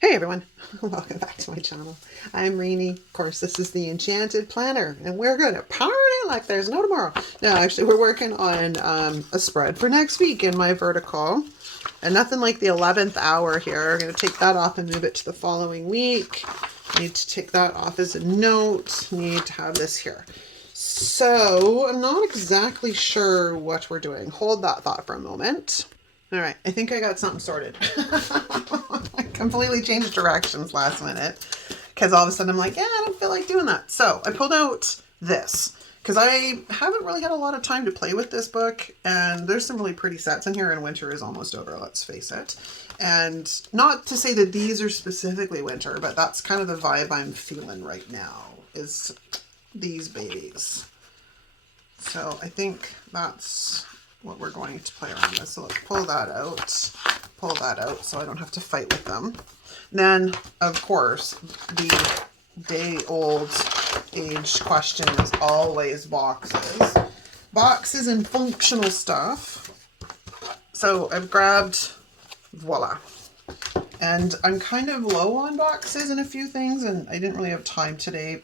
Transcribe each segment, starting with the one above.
Hey everyone, welcome back to my channel. I'm Renee. Of course, this is the Enchanted Planner, and we're going to power it like there's no tomorrow. No, actually, we're working on a spread for next week in my vertical, and nothing like the 11th hour here. I'm going to take that off and move it to the following week. Need to take that off as a note. Need to have this here. So, I'm not exactly sure what we're doing. Hold that thought for a moment. All right, I think I got something sorted. I completely changed directions last minute because all of a sudden I'm like, yeah, I don't feel like doing that. So I pulled out this because I haven't really had a lot of time to play with this book, and there's some really pretty sets in here, and winter is almost over, let's face it. And not to say that these are specifically winter, but that's kind of the vibe I'm feeling right now is these babies. So I think that's what we're going to play around with. So let's pull that out so I don't have to fight with them. And then, of course, the day-old age question is always boxes. Boxes and functional stuff. So I've grabbed, voila. And I'm kind of low on boxes and a few things, and I didn't really have time today.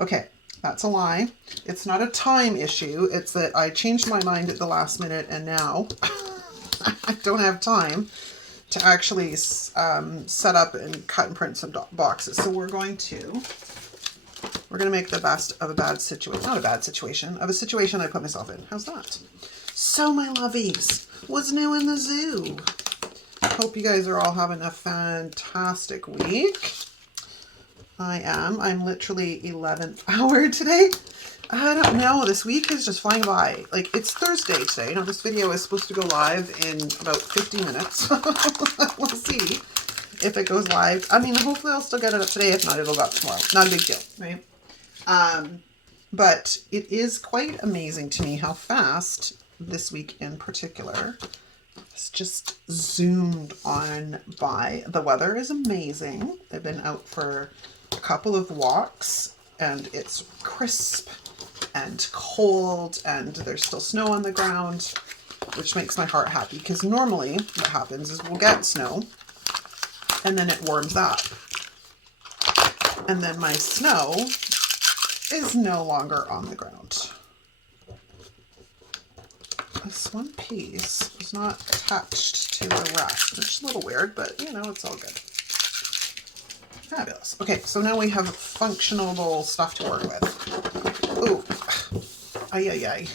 Okay, that's a lie. It's not a time issue. It's that I changed my mind at the last minute, and now I don't have time to actually set up and cut and print some boxes. So we're going to make the best of a bad situation. Not a bad situation, of a situation I put myself in. How's that? So my lovies, what's new in the zoo? I hope you guys are all having a fantastic week. I'm literally 11th hour today. I don't know. This week is just flying by. Like, it's Thursday today. You know, this video is supposed to go live in about 50 minutes. We'll see if it goes live. I mean, hopefully I'll still get it up today. If not, it'll go up tomorrow. Not a big deal, right? But it is quite amazing to me how fast this week in particular it's just zoomed on by. The weather is amazing. I've been out for a couple of walks and it's crisp and cold and there's still snow on the ground, which makes my heart happy because normally what happens is we'll get snow and then it warms up and then my snow is no longer on the ground. This one piece is not attached to the rest, which is a little weird, but you know, it's all good. Fabulous. Okay, so now we have functional stuff to work with. Ooh, ay.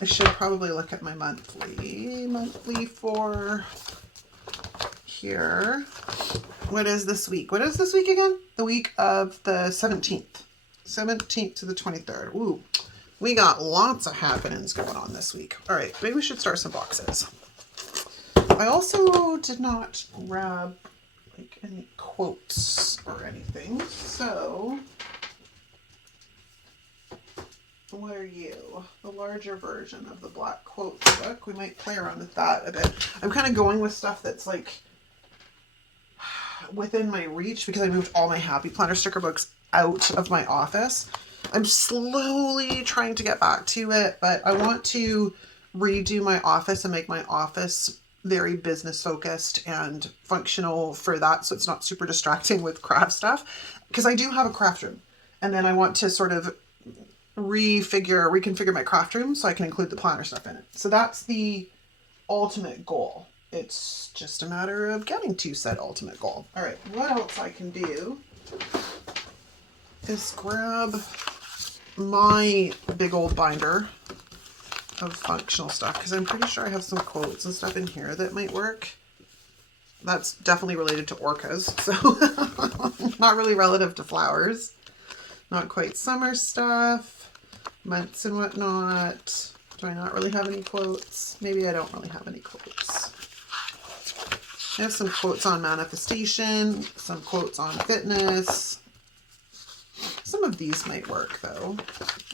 I should probably look at my monthly for here. What is this week? What is this week again? The week of the 17th. 17th to the 23rd. Ooh, we got lots of happenings going on this week. All right, maybe we should start some boxes. I also did not grab like any quotes or anything. So, what are you? The larger version of the black quotes book. We might play around with that a bit. I'm kind of going with stuff that's like within my reach because I moved all my Happy Planner sticker books out of my office. I'm slowly trying to get back to it, but I want to redo my office and make my office very business focused and functional for that, so it's not super distracting with craft stuff, because I do have a craft room, and then I want to sort of reconfigure my craft room so I can include the planner stuff in it. So that's the ultimate goal. It's just a matter of getting to said ultimate goal. All right, what else I can do is grab my big old binder of functional stuff, because I'm pretty sure I have some quotes and stuff in here that might work. That's definitely related to orcas, so not really relative to flowers. Not quite summer stuff, months and whatnot. Do I not really have any quotes? Maybe I don't really have any quotes. I have some quotes on manifestation, some quotes on fitness. Some of these might work though.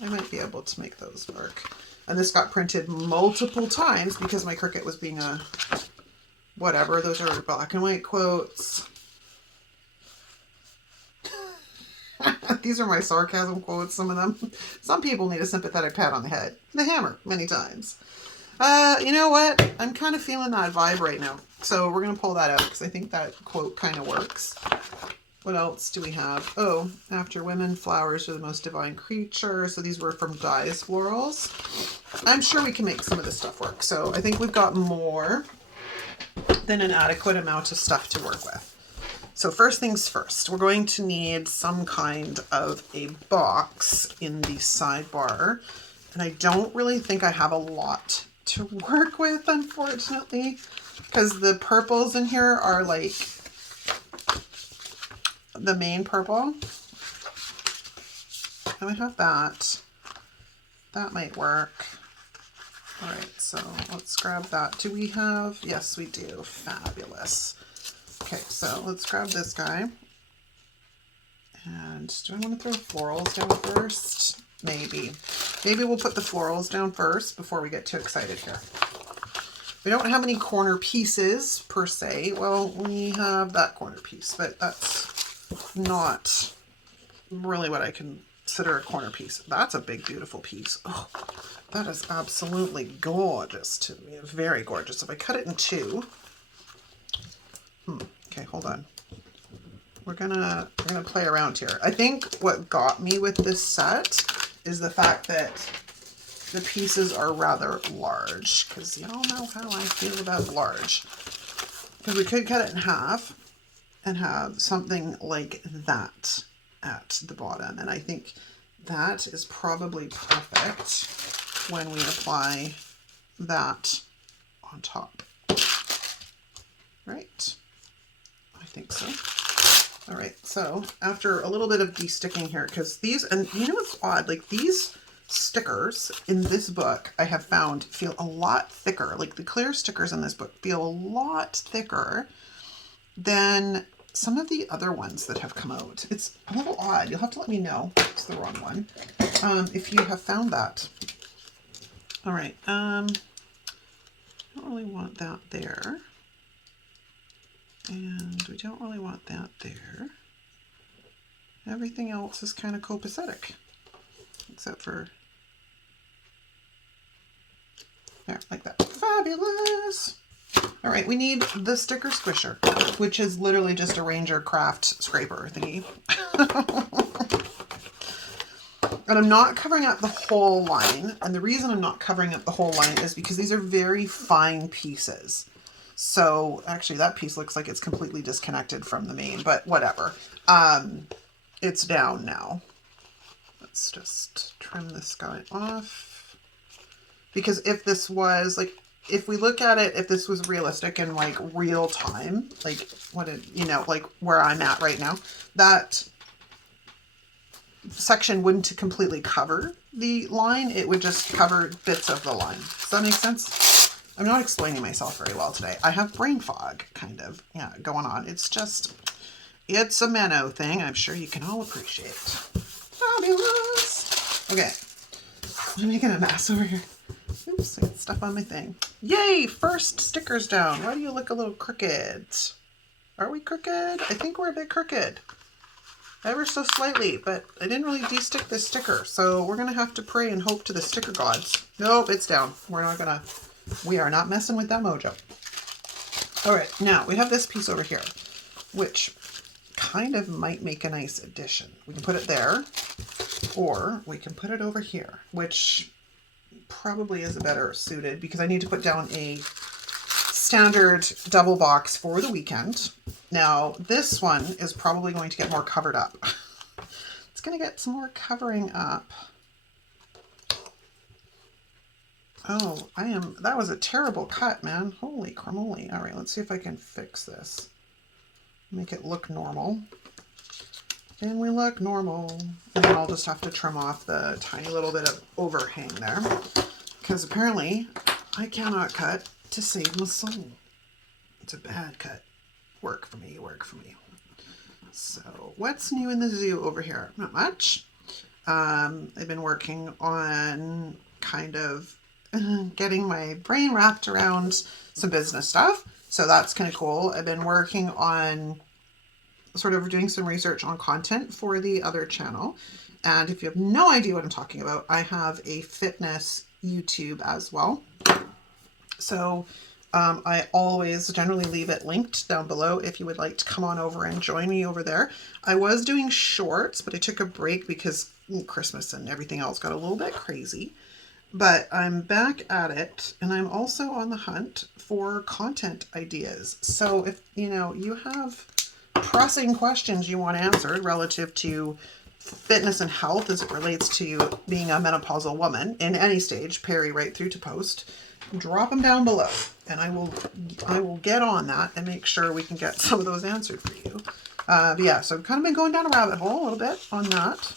I might be able to make those work. And this got printed multiple times because my Cricut was being a whatever. Those are black and white quotes. These are my sarcasm quotes, some of them. Some people need a sympathetic pat on the head. The hammer, many times. You know what? I'm kind of feeling that vibe right now. So we're going to pull that out because I think that quote kind of works. What else do we have? Oh, after women, flowers are the most divine creature. So these were from Dye's Florals. I'm sure we can make some of this stuff work. So I think we've got more than an adequate amount of stuff to work with. So first things first, we're going to need some kind of a box in the sidebar. And I don't really think I have a lot to work with, unfortunately, because the purples in here are like the main purple. And I have that. That might work. All right, so let's grab that. Do we have? Yes, we do. Fabulous. Okay, so let's grab this guy. And do I want to throw florals down first? Maybe. Maybe we'll put the florals down first before we get too excited here. We don't have any corner pieces per se. Well, we have that corner piece, but that's not really what I consider a corner piece. That's a big, beautiful piece. Oh, that is absolutely gorgeous to me. Very gorgeous. If I cut it in two. Okay, hold on. We're gonna play around here. I think what got me with this set is the fact that the pieces are rather large, because y'all know how I feel about large. Because we could cut it in half and have something like that at the bottom. And I think that is probably perfect when we apply that on top. Right? I think so. All right, so after a little bit of de-sticking here, because these, and you know what's odd, like these stickers in this book I have found feel a lot thicker. Like the clear stickers in this book feel a lot thicker than some of the other ones that have come out. It's a little odd. You'll have to let me know it's the wrong one if you have found that. All right, I don't really want that there. And we don't really want that there. Everything else is kind of copacetic, except for there, like that. Fabulous! All right, we need the sticker squisher, which is literally just a Ranger Craft scraper thingy. And I'm not covering up the whole line. And the reason I'm not covering up the whole line is because these are very fine pieces. So actually that piece looks like it's completely disconnected from the main, but whatever. It's down now. Let's just trim this guy off. Because if this was like, if we look at it, if this was realistic in like real time, like what it, you know, like where I'm at right now, that section wouldn't completely cover the line. It would just cover bits of the line. Does that make sense? I'm not explaining myself very well today. I have brain fog, kind of, going on. It's just, it's a Menno thing. I'm sure you can all appreciate. Fabulous. Okay, I'm making a mess over here. Oops, I got stuff on my thing. Yay, first stickers down. Why do you look a little crooked? Are we crooked? I think we're a bit crooked. Ever so slightly, but I didn't really de-stick this sticker, so we're going to have to pray and hope to the sticker gods. Nope, it's down. We are not messing with that mojo. All right, now we have this piece over here, which kind of might make a nice addition. We can put it there, or we can put it over here, which probably is a better suited because I need to put down a standard double box for the weekend. Now, this one is probably going to get more covered up. It's going to get some more covering up. Oh, that was a terrible cut, man. Holy cramoly. All right, let's see if I can fix this. Make it look normal. And we look normal. And then I'll just have to trim off the tiny little bit of overhang there. Because apparently I cannot cut to save my soul. It's a bad cut. Work for me, work for me. So what's new in the zoo over here? Not much. I've been working on kind of getting my brain wrapped around some business stuff. So that's kind of cool. I've been working on sort of doing some research on content for the other channel. And if you have no idea what I'm talking about, I have a fitness YouTube as well. So I always generally leave it linked down below if you would like to come on over and join me over there. I was doing shorts, but I took a break because Christmas and everything else got a little bit crazy. But I'm back at it, and I'm also on the hunt for content ideas. So if you have pressing questions you want answered relative to fitness and health as it relates to being a menopausal woman in any stage, peri right through to post, drop them down below, and I will get on that and make sure we can get some of those answered for you. But yeah, so I've kind of been going down a rabbit hole a little bit on that.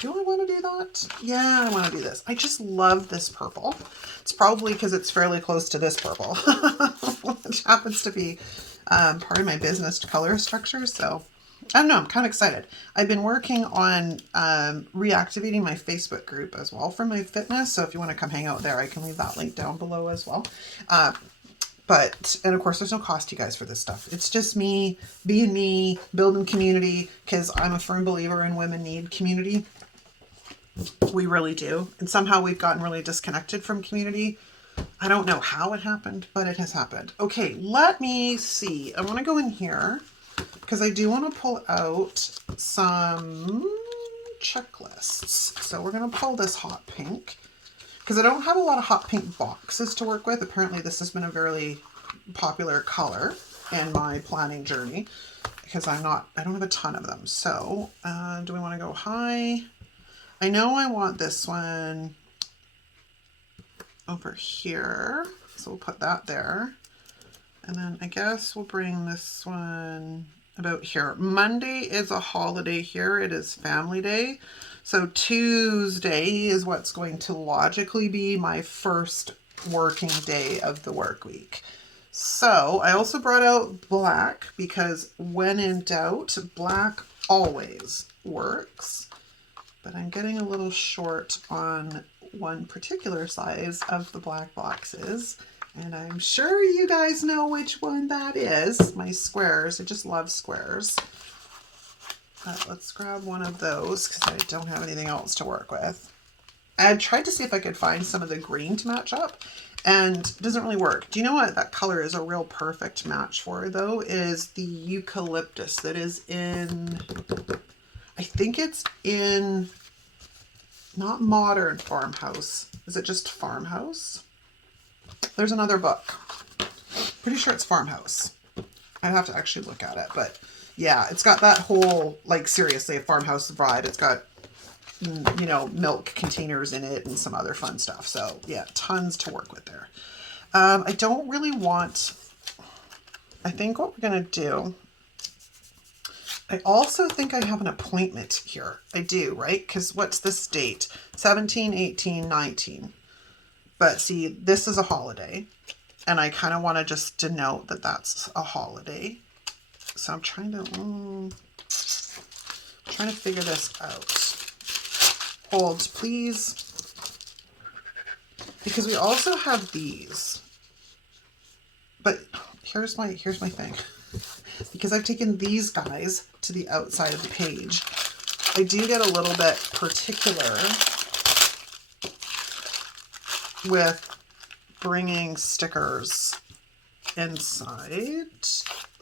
Do I want to do that? Yeah, I want to do this. I just love this purple. It's probably because it's fairly close to this purple, which happens to be part of my business color structure. So I don't know, I'm kind of excited. I've been working on reactivating my Facebook group as well for my fitness. So if you want to come hang out there, I can leave that link down below as well. And of course, there's no cost to you guys for this stuff. It's just me being me, building community, because I'm a firm believer in women need community. We really do. And somehow we've gotten really disconnected from community. I don't know how it happened, but it has happened. Okay, let me see. I want to go in here because I do want to pull out some checklists. So we're going to pull this hot pink because I don't have a lot of hot pink boxes to work with. Apparently this has been a very popular color in my planning journey because I don't have a ton of them. So do we want to go high? I know I want this one over here. So we'll put that there. And then I guess we'll bring this one about here. Monday is a holiday here. It is family day. So Tuesday is what's going to logically be my first working day of the work week. So I also brought out black because when in doubt, black always works. But I'm getting a little short on one particular size of the black boxes. And I'm sure you guys know which one that is. My squares. I just love squares. Let's grab one of those because I don't have anything else to work with. I tried to see if I could find some of the green to match up, and it doesn't really work. Do you know what that color is a real perfect match for, though? Is the eucalyptus that is in... I think it's in, not Modern Farmhouse. Is it just Farmhouse? There's another book. Pretty sure it's Farmhouse. I'd have to actually look at it. But yeah, it's got that whole, like, seriously, a farmhouse vibe. It's got, milk containers in it and some other fun stuff. So yeah, tons to work with there. I don't really want, I think what we're going to do, I also think I have an appointment here. I do, right? Because what's this date? 17, 18, 19. But see, this is a holiday. And I kind of want to just denote that that's a holiday. So I'm trying to figure this out. Hold, please. Because we also have these. But here's my thing. Because I've taken these guys to the outside of the page, I do get a little bit particular with bringing stickers inside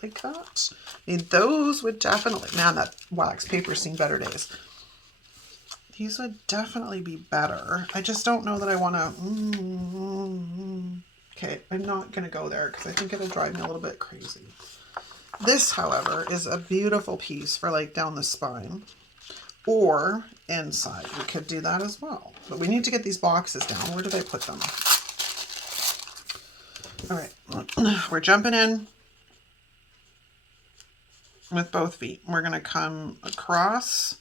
like that. I mean, those would definitely, man, that wax paper's seen better days. These would definitely be better. I just don't know that I want to, okay, I'm not going to go there because I think it'll drive me a little bit crazy. This, however, is a beautiful piece for like down the spine or inside. We could do that as well. But we need to get these boxes down. Where did I put them? All right, we're jumping in with both feet. We're going to come across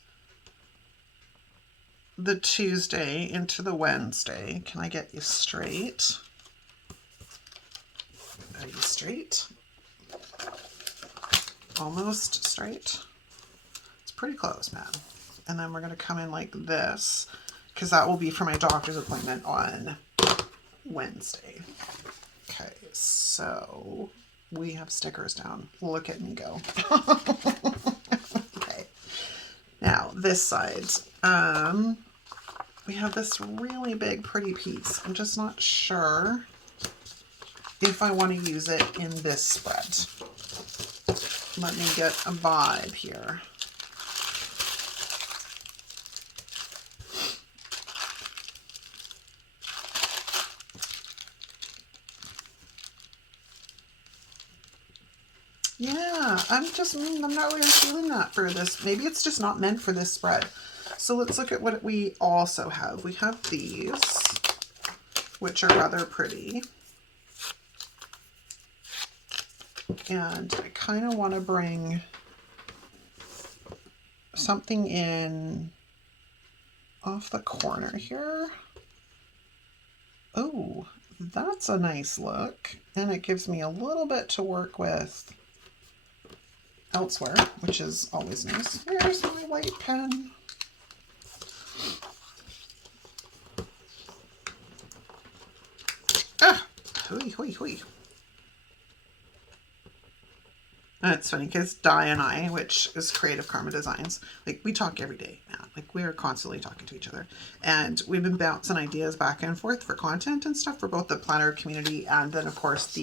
the Tuesday into the Wednesday. Can I get you straight? Are you straight? Almost straight. It's pretty close, man. And then we're going to come in like this because that will be for my doctor's appointment on Wednesday. Okay, so we have stickers down. Look at me go. Okay. Now this side, we have this really big pretty piece. I'm just not sure if I want to use it in this spread. Let me get a vibe here. Yeah, I'm not really feeling that for this. Maybe it's just not meant for this spread. So let's look at what we also have. We have these, which are rather pretty. And I kind of want to bring something in off the corner here. Oh, that's a nice look. And it gives me a little bit to work with elsewhere, which is always nice. There's my white pen. Ah, hui, hui, hui. And it's funny because Di and I, which is Creative Karma Designs, like we talk every day now. Like we are constantly talking to each other. And we've been bouncing ideas back and forth for content and stuff for both the planner community and then of course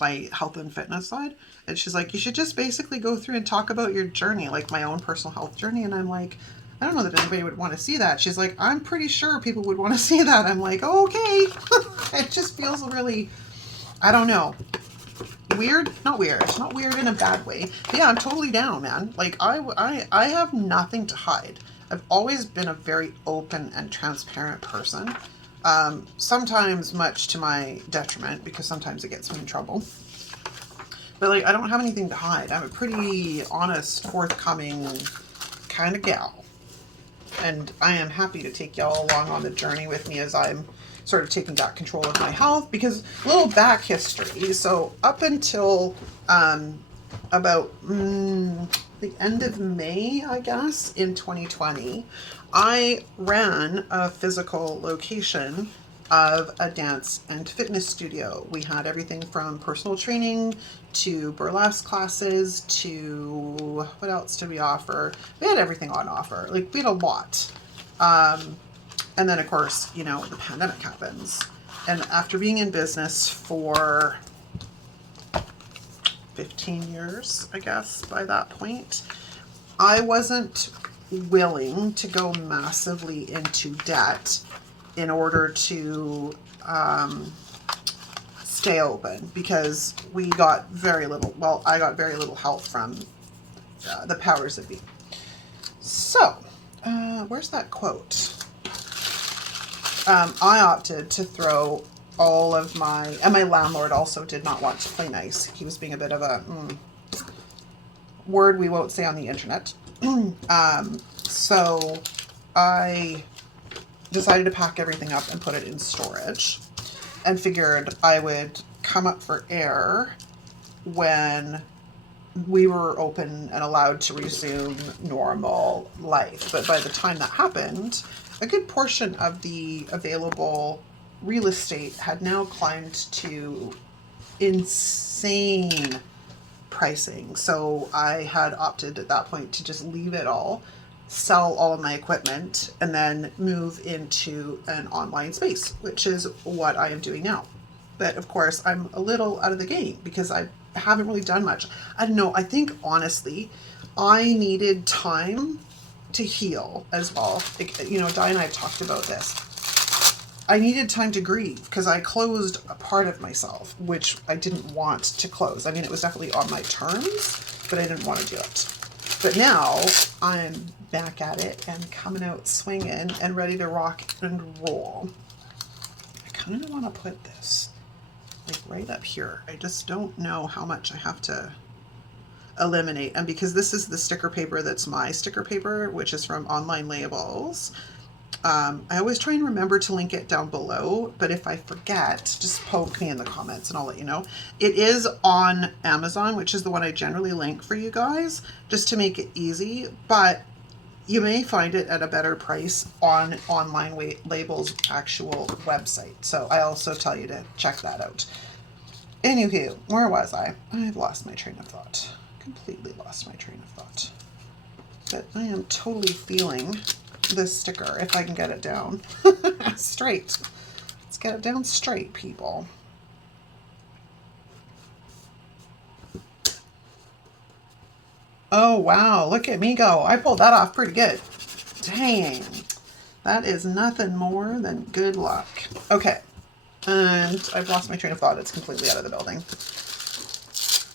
my health and fitness side. And she's like, you should just basically go through and talk about your journey, like my own personal health journey. And I'm like, I don't know that anybody would want to see that. She's like, I'm pretty sure people would want to see that. I'm like, oh, okay. It just feels really, I don't know. Weird, not weird in a bad way. Yeah, I'm totally down, man. Like I have nothing to hide. I've always been a very open and transparent person. Sometimes much to my detriment because sometimes it gets me in trouble. But like I don't have anything to hide. I'm a pretty honest, forthcoming kind of gal. And I am happy to take y'all along on the journey with me as I'm sort of taking back control of my health, because a little back history. So up until about the end of May, I guess, in 2020, I ran a physical location of a dance and fitness studio. We had everything from personal training to burlesque classes to what else did we offer? We had everything on offer. Like we had a lot. And then, of course, you know, the pandemic happens. And after being in business for 15 years, I guess, by that point, I wasn't willing to go massively into debt in order to stay open because we got very little, well, I got very little help from the powers that be. So, where's that quote? I opted to throw all of and my landlord also did not want to play nice. He was being a bit of a word we won't say on the internet. So I decided to pack everything up and put it in storage and figured I would come up for air when we were open and allowed to resume normal life. But by the time that happened, a good portion of the available real estate had now climbed to insane pricing. So I had opted at that point to just leave it all, sell all of my equipment, and then move into an online space, which is what I am doing now. But of course, I'm a little out of the game because I haven't really done much. I don't know. I think honestly, I needed time to heal as well. Like, you know, Di and I have talked about this. I needed time to grieve because I closed a part of myself, which I didn't want to close. I mean, it was definitely on my terms, but I didn't want to do it. But now I'm back at it and coming out swinging and ready to rock and roll. I kind of want to put this like right up here. I just don't know how much I have to eliminate. And because this is the sticker paper that's my sticker paper, which is from Online Labels, I always try and remember to link it down below, but if I forget, just poke me in the comments and I'll let you know. It is on Amazon, which is the one I generally link for you guys, just to make it easy, but you may find it at a better price on Online Labels' actual website. So I also tell you to check that out. Anywho, where was I? I've lost my train of thought. Completely lost my train of thought. But I am totally feeling this sticker if I can get it down straight. Let's get it down straight, people. Oh, wow. Look at me go. I pulled that off pretty good. Dang. That is nothing more than good luck. Okay. And I've lost my train of thought. It's completely out of the building.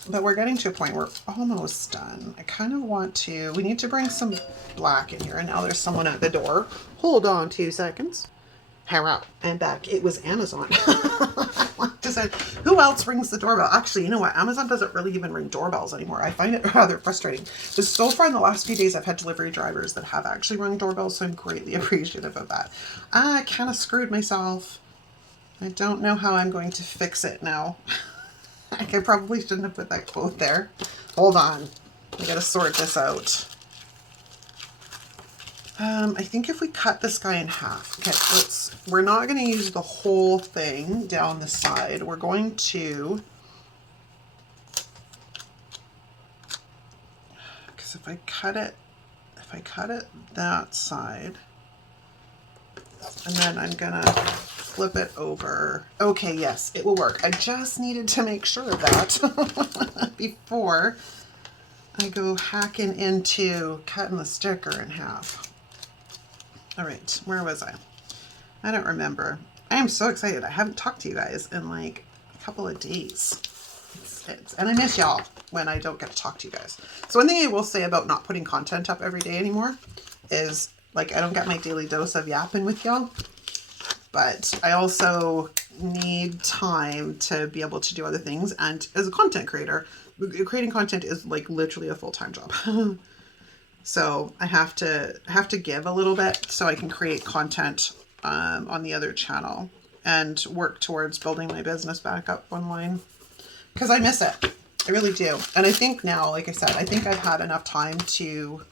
But we're getting to a point where we're almost done. I kind of want to... We need to bring some black in here. And now there's someone at the door. Hold on 2 seconds. Hello. And back. It was Amazon. Who else rings the doorbell? Actually, you know what? Amazon doesn't really even ring doorbells anymore. I find it rather frustrating. But so far in the last few days, I've had delivery drivers that have actually rung doorbells, so I'm greatly appreciative of that. I kind of screwed myself. I don't know how I'm going to fix it now. I probably shouldn't have put that quote there. Hold on. I gotta sort this out. I think if we cut this guy in half, okay, we're not going to use the whole thing down the side. We're going to, because if I cut it that side, and then I'm going to flip it over. Okay, yes, it will work. I just needed to make sure of that before I go hacking into cutting the sticker in half. All right, where was I? I don't remember. I am so excited. I haven't talked to you guys in like a couple of days. And I miss y'all when I don't get to talk to you guys. So one thing I will say about not putting content up every day anymore is like I don't get my daily dose of yapping with y'all. But I also need time to be able to do other things. And as a content creator, creating content is like literally a full-time job. So I have to give a little bit so I can create content on the other channel and work towards building my business back up online because I miss it. I really do. And I think now, like I said, I think I've had enough time to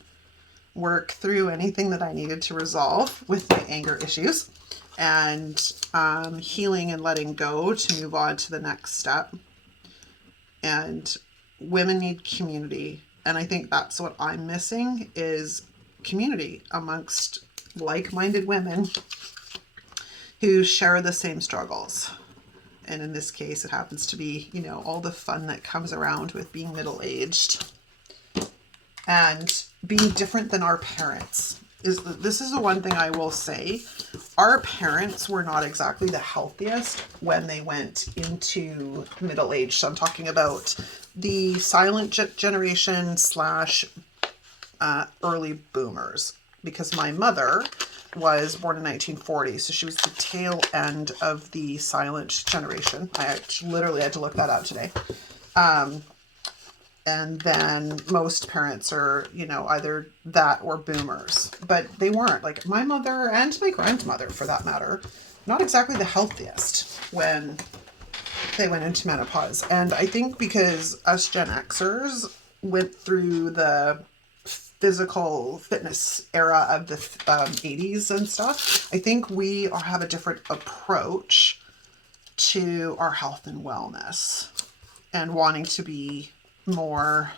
work through anything that I needed to resolve with my anger issues and healing and letting go to move on to the next step. And women need community. And I think that's what I'm missing is community amongst like-minded women who share the same struggles. And in this case, it happens to be, you know, all the fun that comes around with being middle-aged and being different than our parents. This is the one thing I will say. Our parents were not exactly the healthiest when they went into middle age. So I'm talking about the silent generation / early boomers, because my mother was born in 1940. So she was the tail end of the silent generation. I literally had to look that up today. And then most parents are, you know, either that or boomers, but they weren't. Like my mother and my grandmother, for that matter, not exactly the healthiest when they went into menopause. And I think because us Gen Xers went through the physical fitness era of the 80s and stuff, I think we have a different approach to our health and wellness and wanting to be more,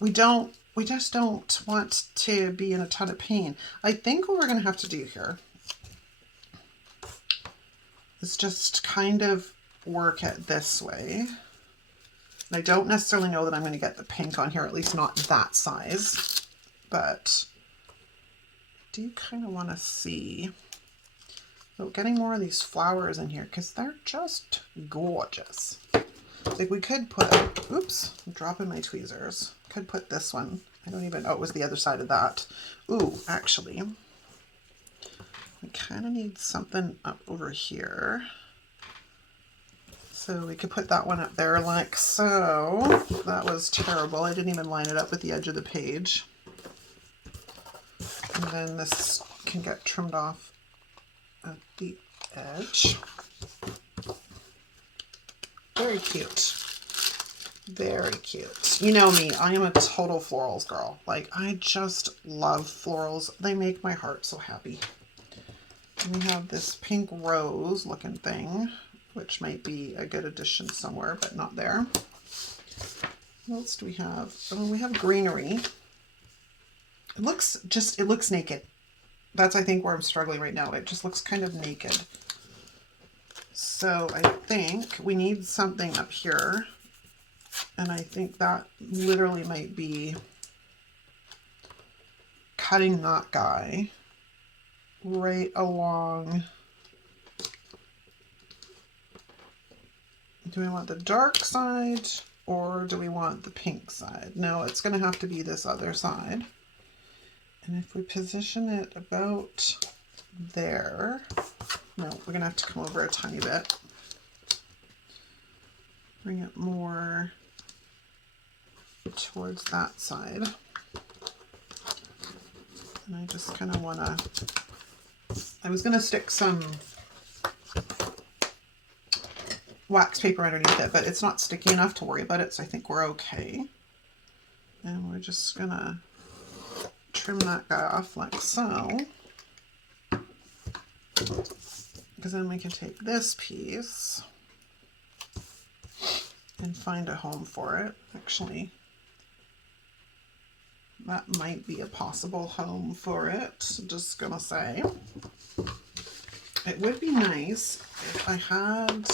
we just don't want to be in a ton of pain. I think what we're going to have to do here is just kind of work it this way. I don't necessarily know that I'm going to get the pink on here, at least not that size, but I do kind of want to see getting more of these flowers in here because they're just gorgeous. Like we could put, oops, I'm dropping my tweezers. Could put this one. I don't even, oh, it was the other side of that. Ooh, actually, we kind of need something up over here. So we could put that one up there like so. That was terrible. I didn't even line it up with the edge of the page. And then this can get trimmed off at the edge. Very cute. Very cute. You know me, I am a total florals girl. Like, I just love florals. They make my heart so happy. And we have this pink rose looking thing, which might be a good addition somewhere, but not there. What else do we have? Oh, we have greenery. It looks naked. That's, I think, where I'm struggling right now. It just looks kind of naked. So I think we need something up here And I think that literally might be cutting that guy right along. Do we want the dark side or do we want the pink side? No, it's going to have to be this other side. And if we position it about there, no, we're going to have to come over a tiny bit. Bring it more towards that side. And I just kind of want to, I was going to stick some wax paper underneath it, but it's not sticky enough to worry about it, so I think we're okay. And we're just gonna trim that guy off like so, because then we can take this piece and find a home for it. Actually, that might be a possible home for it. Just gonna say, it would be nice if I had,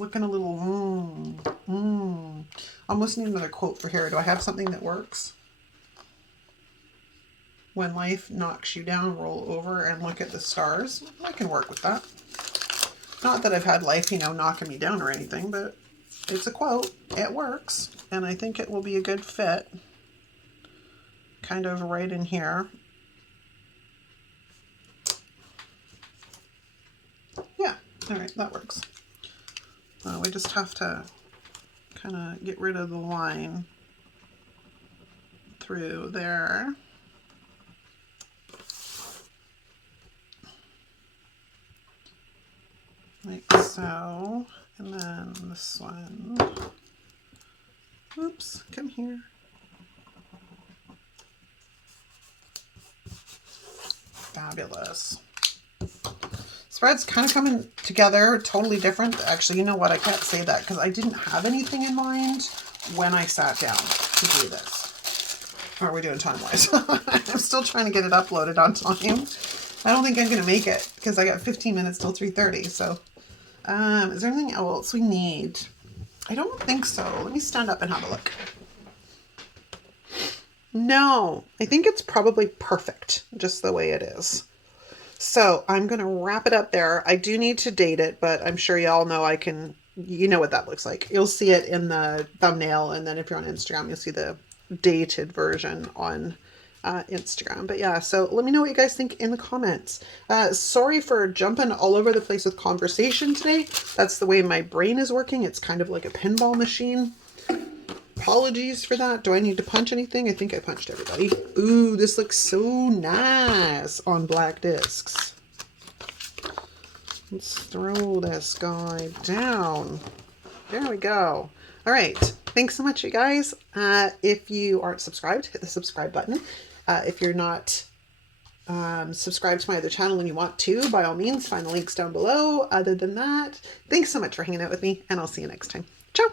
looking a little, almost need another quote for here. Do I have something that works? When life knocks you down, roll over and look at the stars. I can work with that. Not that I've had life, you know, knocking me down or anything, but it's a quote. It works. And I think it will be a good fit. Kind of right in here. Yeah, all right, that works. We just have to kind of get rid of the line through there. Like so. And then this one. Oops, come here. Fabulous. Spread's kind of coming together, totally different. Actually, you know what? I can't say that because I didn't have anything in mind when I sat down to do this. How are we doing time-wise? I'm still trying to get it uploaded on time. I don't think I'm going to make it because I got 15 minutes till 3:30. So, is there anything else we need? I don't think so. Let me stand up and have a look. No, I think it's probably perfect just the way it is. So I'm going to wrap it up there. I do need to date it, but I'm sure y'all know I can, you know what that looks like. You'll see it in the thumbnail. And then if you're on Instagram, you'll see the dated version on Instagram. But yeah, so let me know what you guys think in the comments. Sorry for jumping all over the place with conversation today. That's the way my brain is working. It's kind of like a pinball machine. Apologies for that. Do I need to punch anything? I think I punched everybody. Ooh, this looks so nice on black discs. Let's throw this guy down. There we go. All right. Thanks so much, you guys. If you aren't subscribed, hit the subscribe button. If you're not subscribed to my other channel and you want to, by all means, find the links down below. Other than that, thanks so much for hanging out with me, and I'll see you next time. Ciao.